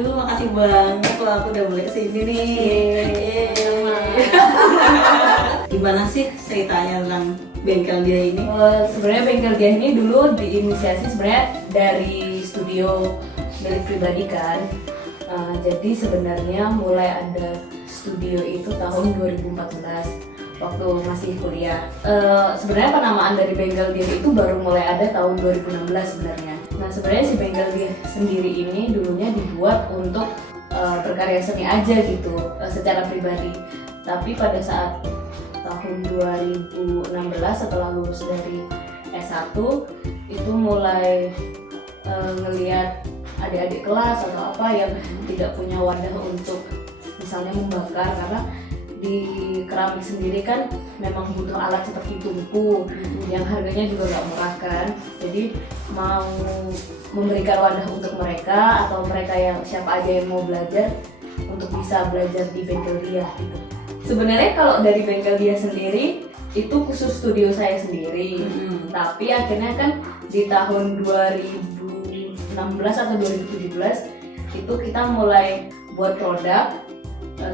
Aduh, makasih banget loh aku udah boleh kesini nih. Gimana sih ceritanya tentang bengkel dia ini? Sebenarnya bengkel dia ini dulu diinisiasi sebenarnya dari studio milik pribadi kan. Jadi sebenarnya mulai ada studio itu tahun 2014 waktu masih kuliah. Sebenarnya penamaan dari bengkel dia itu baru mulai ada tahun 2016 sebenarnya. Nah sebenarnya si bengkel dia sendiri ini dulunya dibuat untuk berkarya seni aja gitu secara pribadi. Tapi pada saat tahun 2016 setelah lulus dari S1 itu mulai ngelihat adik-adik kelas atau apa yang tidak punya wadah untuk misalnya membakar, karena di keramik sendiri kan memang butuh alat seperti tungku yang harganya juga nggak murah kan. Jadi mau memberikan wadah untuk mereka atau mereka yang siapa aja yang mau belajar untuk bisa belajar di bengkel dia gitu. Sebenarnya kalau dari bengkel dia sendiri itu khusus studio saya sendiri. Tapi akhirnya kan di tahun 2016 atau 2017 itu kita mulai buat produk,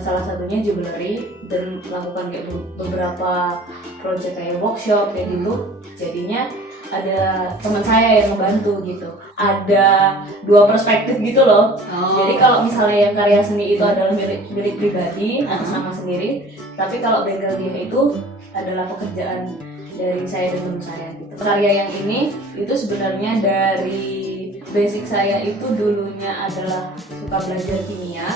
salah satunya jewelry, dan melakukan kayak beberapa project kayak workshop kayak gitu. Jadinya ada teman saya yang ngebantu gitu. Ada dua perspektif gitu loh. Jadi kalau misalnya yang karya seni itu adalah milik pribadi atas nama sendiri, tapi kalau bengkel dia itu adalah pekerjaan dari saya dan teman saya gitu. Karya yang ini itu sebenarnya dari basic saya itu dulunya adalah suka belajar kimia.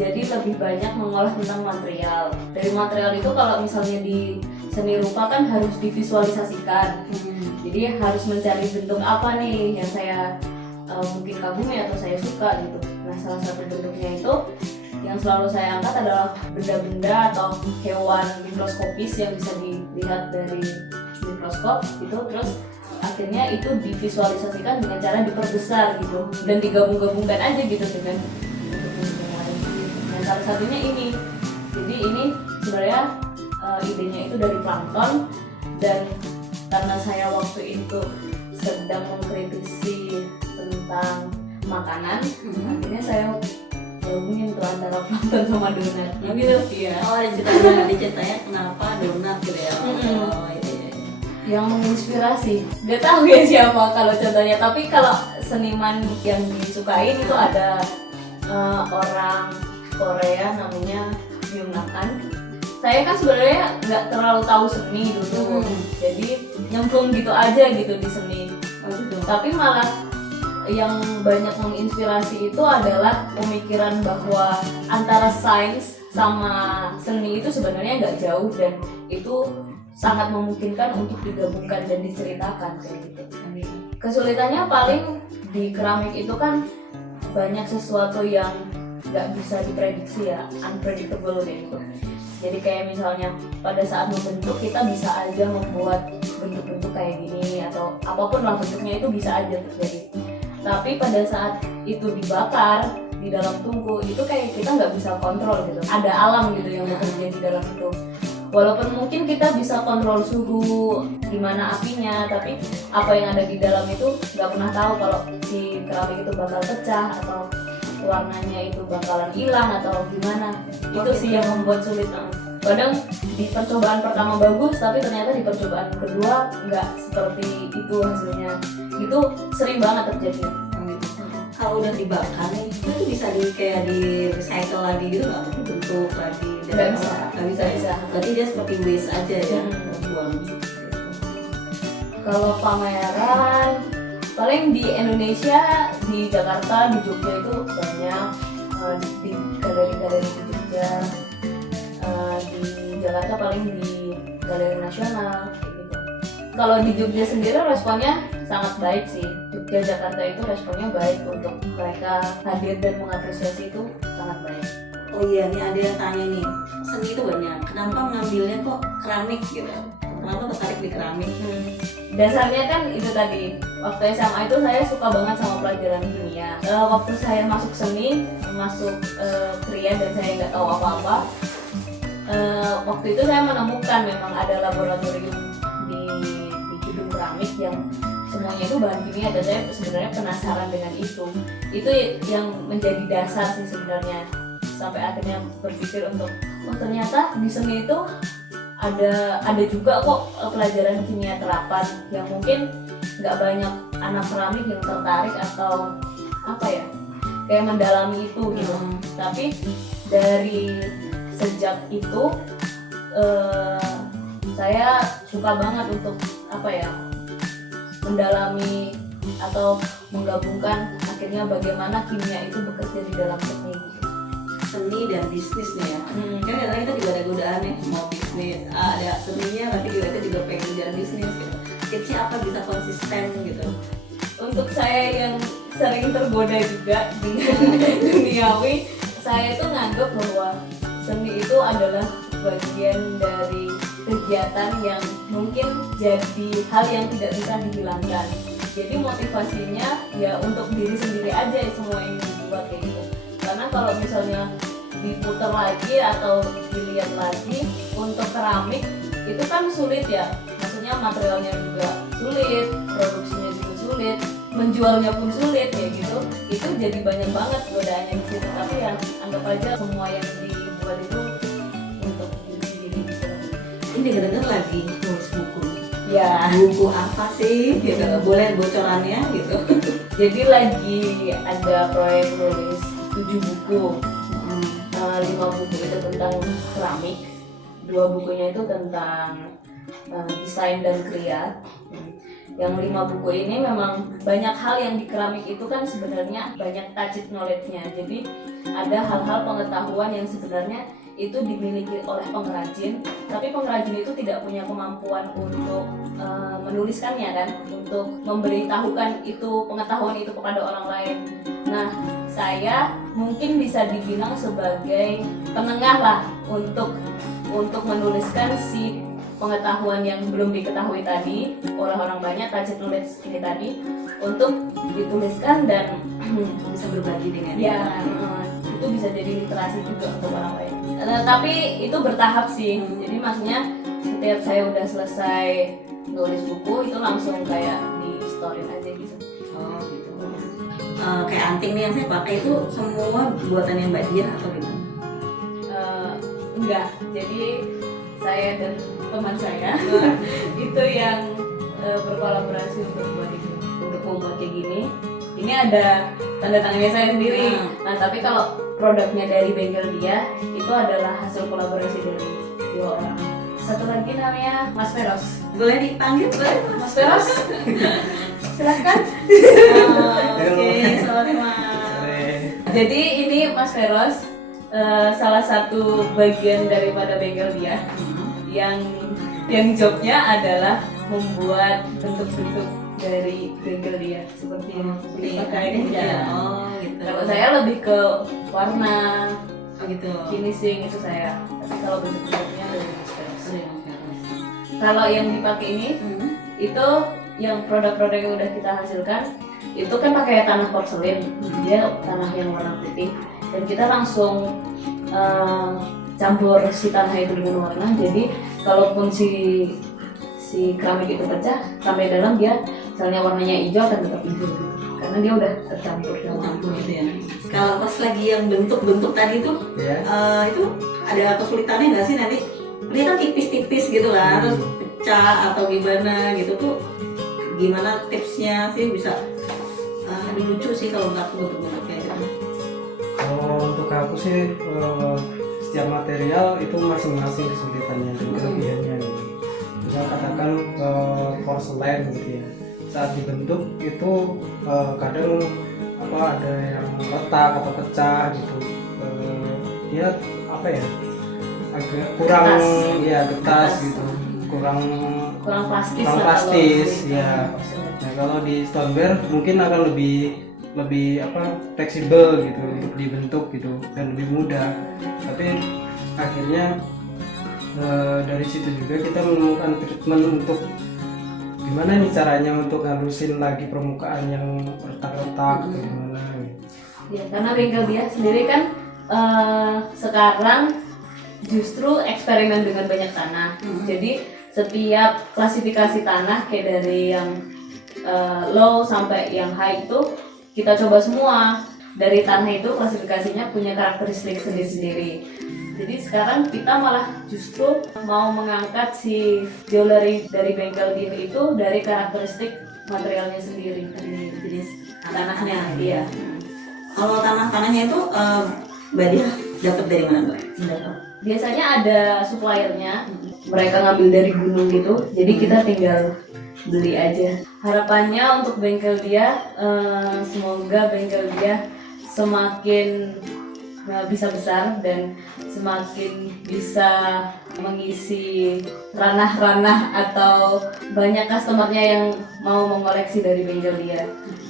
Jadi lebih banyak mengolah tentang material. Dari material itu kalau misalnya di seni rupa kan harus divisualisasikan. Jadi harus mencari bentuk apa nih yang saya mungkin kagumi atau saya suka gitu. Nah salah satu bentuknya itu yang selalu saya angkat adalah benda-benda atau hewan mikroskopis yang bisa dilihat dari mikroskop gitu. Terus akhirnya itu divisualisasikan dengan cara diperbesar gitu dan digabung-gabungkan aja gitu dengan bentuk-bentuk yang lain. Nah salah satunya ini. Jadi ini sebenarnya idenya itu dari plankton, dan karena saya waktu itu sedang mengkritisi tentang makanan, akhirnya saya gabungin tuh antara plankton sama donat. Gitu. Iya. Oh, ada ceritanya kenapa donat gitu ya. Yang menginspirasi, gak tahu ya siapa kalau contohnya, tapi kalau seniman yang disukain itu ada orang Korea namanya Myung Nakan. Saya kan sebenarnya nggak terlalu tahu seni dulu, jadi nyemplung gitu aja gitu di seni. Tapi malah yang banyak menginspirasi itu adalah pemikiran bahwa antara sains sama seni itu sebenarnya nggak jauh, dan itu sangat memungkinkan untuk digabungkan dan diceritakan kayak gitu. Kesulitannya paling di keramik itu kan banyak sesuatu yang nggak bisa diprediksi ya, unpredictable kayak gitu. Jadi kayak misalnya pada saat membentuk kita bisa aja membuat bentuk-bentuk kayak gini atau apapun lah bentuknya itu bisa aja terjadi. Tapi pada saat itu dibakar di dalam tungku itu kayak kita nggak bisa kontrol gitu. Ada alam gitu yang bekerja di dalam itu. Walaupun mungkin kita bisa kontrol suhu di mana apinya, tapi apa yang ada di dalam itu nggak pernah tahu kalau si keramik itu bakal pecah atau warnanya itu bakalan hilang atau gimana. Itu sih yang membuat sulit. Kadang di percobaan pertama bagus, tapi ternyata di percobaan kedua nggak seperti itu hasilnya. Itu sering banget terjadi. Kalau udah dibakar nih, itu bisa kayak di recycle lagi gitu nggak? Bentuk lagi? Nggak bisa. Berarti dia seperti waste aja ya, buang. Kalau pameran paling di Indonesia, di Jakarta, di Jogja itu banyak, di galeri-galeri di Jogja, di Jakarta paling di Galeri Nasional gitu. Kalau di Jogja sendiri responnya sangat baik sih. Jogja, Jakarta itu responnya baik untuk mereka hadir dan mengapresiasi itu sangat baik. Oh iya, nih ada yang tanya nih, seni itu banyak, kenapa ngambilnya kok keramik gitu? Kenapa tertarik di keramik? Dasarnya kan itu tadi, waktu SMA itu saya suka banget sama pelajaran kimia. Waktu saya masuk seni, masuk kria dan saya nggak tahu apa-apa, waktu itu saya menemukan memang ada laboratorium di gedung keramik yang semuanya itu bahan kimia, dan saya sebenarnya penasaran dengan itu yang menjadi dasar sih sebenarnya, sampai akhirnya berpikir untuk oh ternyata di seni itu ada juga kok pelajaran kimia terapan yang mungkin nggak banyak anak keramik yang tertarik atau apa ya, kayak mendalami itu gitu. Tapi dari sejak itu saya suka banget untuk apa ya, mendalami atau menggabungkan akhirnya bagaimana kimia itu bekerja di dalam seni gitu. Seni dan bisnis nih ya. Kan kadang kita juga ada godaan nih mau bisnis, ada seninya tapi juga kita juga pengen jalan bisnis gitu. Tipsnya apa bisa konsisten gitu? Untuk saya yang sering tergoda juga dengan duniawi, saya itu nganggap bahwa seni itu adalah bagian dari kegiatan yang mungkin jadi hal yang tidak bisa dihilangkan. Jadi motivasinya ya untuk diri sendiri aja semua ini dibuat kayak gitu. Karena kalau misalnya diputar lagi atau dilihat lagi untuk keramik itu kan sulit ya, maksudnya materialnya juga sulit, produksinya juga sulit, menjualnya pun sulit ya gitu. Itu jadi banyak banget godaannya di situ. Tapi yang anggap aja semua yang dibuat itu untuk diri sendiri gitu. Ini dengar lagi nulis buku. Ya. Buku apa sih? Gitu. Boleh bocorannya gitu. Jadi lagi ada proyek nulis 7 buku. 5 buku itu tentang keramik, 2 bukunya itu tentang desain dan kreat. Yang 5 buku ini memang banyak hal yang di keramik itu kan sebenarnya banyak tacit knowledge-nya. Jadi ada hal-hal pengetahuan yang sebenarnya itu dimiliki oleh pengrajin, tapi pengrajin itu tidak punya kemampuan untuk menuliskannya kan, untuk memberitahukan itu pengetahuan itu kepada orang lain. Nah, saya mungkin bisa dibilang sebagai penengah lah untuk menuliskan si pengetahuan yang belum diketahui tadi oleh orang banyak, tacit knowledge ini tadi, untuk dituliskan dan bisa berbagi dengan ya itu bisa jadi literasi juga untuk orang lain. Tapi itu bertahap sih. Jadi maksudnya setiap saya udah selesai nulis buku itu langsung kayak di story aja gitu. Oh gitu. Kayak anting nih yang saya pakai itu semua buatannya Mbak Dian atau gimana? Enggak. Jadi saya dan teman saya itu yang berkolaborasi untuk buat itu, untuk membuat kayak gini. Ini ada tanda tangannya saya sendiri. Nah, tapi kalau produknya dari bengkel dia itu adalah hasil kolaborasi dari 2 orang. Satu lagi namanya Mas Feros. Boleh dipanggil boleh Mas Feros? Silahkan. Oke, sore Mas. Jadi ini Mas Feros salah satu bagian daripada bengkel dia yang jobnya adalah membuat bentuk-bentuk dari bengkel dia seperti yang dipakai ya. Oh gitu. Kalau saya lebih ke warna, gitu. finishing itu saya. Tapi kalau bentuk-bentuknya dari Mas Feros. Kalau yang dipakai ini itu yang produk-produk yang udah kita hasilkan itu kan pakai tanah porselin, dia tanah yang warna putih, dan kita langsung campur si tanah itu dengan warna. Jadi kalaupun si keramik itu pecah sampai dalam, dia misalnya warnanya hijau akan tetap hijau gitu, karena dia udah tercampur gitu ya. Kalau pas lagi yang bentuk-bentuk tadi tuh itu ada kesulitannya nggak sih nanti? Dia kan tipis-tipis gitu lah, terus pecah atau gimana gitu tuh, gimana tipsnya sih bisa lucu sih kalau nggak bentuk-bentuk kayak gitu? Kalau untuk aku sih setiap material itu masing-masing kesulitannya dan kelebihannya gitu. Misal katakan porselen gitu ya, saat dibentuk itu kadang ada yang retak atau pecah gitu, dia apa ya, agak kurang getas gitu, kurang plastis ya. Nah, kalau di stoneware mungkin akan lebih fleksibel gitu untuk dibentuk gitu dan lebih mudah. Tapi akhirnya dari situ juga kita menemukan treatment untuk gimana nih caranya untuk ngalusin lagi permukaan yang retak-retak atau gimana gitu. Ya, karena bengkel dia sendiri kan sekarang justru eksperimen dengan banyak tanah. Jadi setiap klasifikasi tanah kayak dari yang low sampai yang high itu kita coba semua. Dari tanah itu klasifikasinya punya karakteristik sendiri-sendiri. Jadi sekarang kita malah justru mau mengangkat si jewelry dari bengkel gini itu dari karakteristik materialnya sendiri, dari jenis tanahnya. Iya. Kalau tanahnya itu Mbak Dia dapat dari mana Mbak? Biasanya ada suppliernya, mereka ngambil dari gunung gitu, jadi kita tinggal beli aja. Harapannya untuk bengkel dia, semoga bengkel dia semakin bisa besar dan semakin bisa mengisi ranah-ranah atau banyak customernya yang mau mengoleksi dari bengkel dia.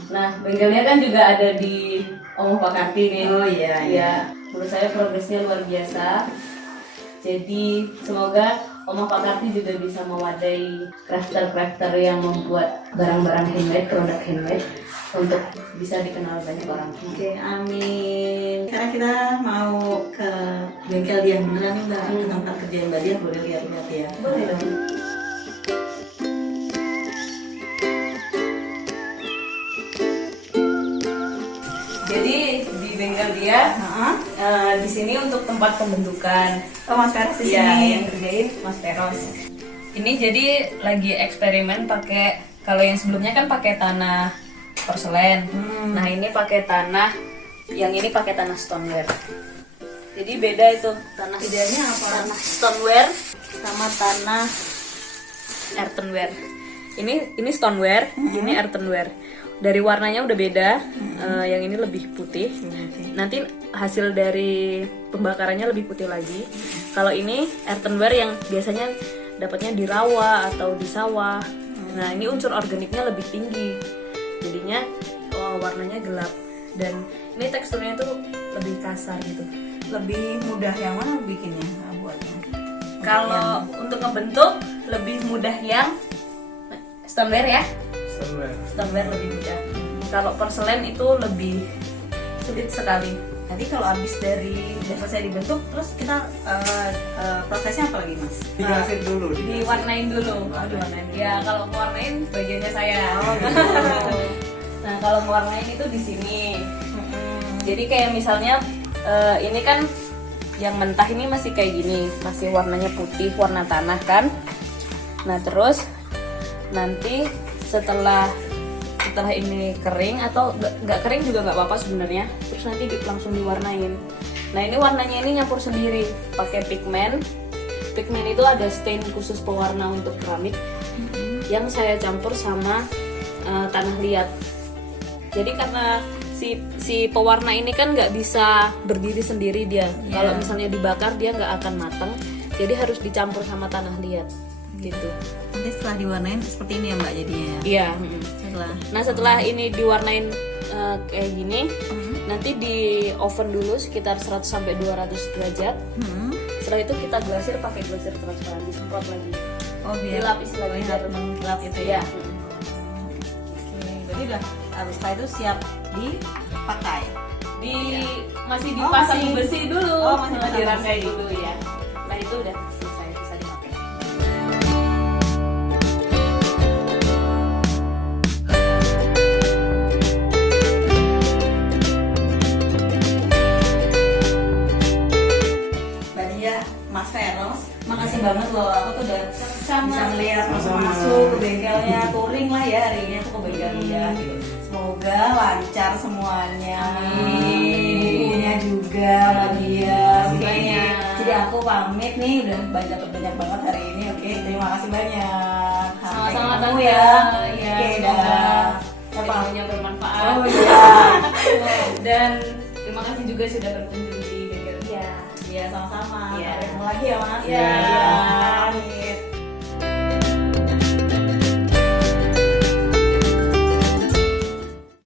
Nah, bengkel dia kan juga ada di Omong Pak Karti nih. Oh iya. Ya, menurut saya progresnya luar biasa. Jadi semoga Omong Pak Karti juga bisa mewadai crafter-crafter yang membuat barang-barang handmade, produk handmade untuk bisa dikenal banyak orang. Oke, amin. Sekarang kita mau ke bengkel dia beneran nih Mbak, ke tempat kerja Mbak Dia, boleh lihat-lihat ya. Boleh dong. Jadi di bengkel dia, di sini untuk tempat pembentukan. Oh, Mas Feros di Iya, sini. yang kerjain Mas Feros. Ini jadi lagi eksperimen pakai, kalau yang sebelumnya kan pakai tanah porselen. Nah ini pakai tanah, yang ini pakai tanah stoneware. Jadi beda itu tanah. Bedanya apa? Tanah stoneware sama tanah earthenware. Ini stoneware, ini earthenware. Dari warnanya udah beda. Yang ini lebih putih. Nanti hasil dari pembakarannya lebih putih lagi. Kalau ini earthenware yang biasanya dapatnya di rawa atau di sawah. Nah ini unsur organiknya lebih tinggi, jadinya warnanya gelap dan ini teksturnya tuh lebih kasar gitu. Lebih mudah yang mana bikinnya buatnya? Kalau untuk ngebentuk lebih mudah yang stoneware ya. Stoneware lebih mudah. Kalau porselen itu lebih sulit sekali. Nanti kalau habis dari udah selesai dibentuk, terus kita prosesnya apa lagi Mas? Dijelasin dulu. Diwarnain dulu. Diwarnain. Ya kalau mewarnain bagiannya saya. Nah kalau mewarnain itu di sini. Jadi kayak misalnya ini kan yang mentah ini masih kayak gini, masih warnanya putih, warna tanah kan. Nah terus nanti setelah ini kering atau nggak kering juga nggak apa-apa sebenarnya, terus nanti langsung diwarnain. Nah ini warnanya ini nyampur sendiri pakai pigmen itu ada stain khusus pewarna untuk keramik yang saya campur sama tanah liat. Jadi karena si pewarna ini kan nggak bisa berdiri sendiri dia. Kalau misalnya dibakar dia nggak akan matang, jadi harus dicampur sama tanah liat gitu. Nanti setelah diwarnain seperti ini ya Mbak jadinya. Iya. Setelah ini diwarnain kayak gini, nanti di oven dulu sekitar 100 sampai 200 derajat. Setelah itu kita glasir pakai glasir transparan, disemprot lagi. Oh biar dilapis lagi biar menggelap itu ya. Oke, berarti udah setelah itu siap dipakai. Masih dipasang masih- besi dulu, Oh, masih pasang dirangkai besi. dulu ya. Nah itu udah selesai, bisa dipakai. Mbak Dia, Mas Feros, makasih banget loh. Aku tuh udah bisa melihat Sama-sama. masuk ke bengkelnya, touring lah ya hari ini aku ke bengkel dia. Semoga lancar semuanya. Ibunya juga Mbak Dia. Banyak. Jadi aku pamit nih, udah banyak banget hari ini. Oke, terima kasih banyak. Sampai Sama-sama ketemu Tante. ya. Ya, Oke, semoga dah. ilmunya bermanfaat. Oh iya. Dan terima kasih juga sudah berkunjung di bengkel dia. Iya, sama-sama. Iya. Sampai ketemu lagi ya Mas. Iya.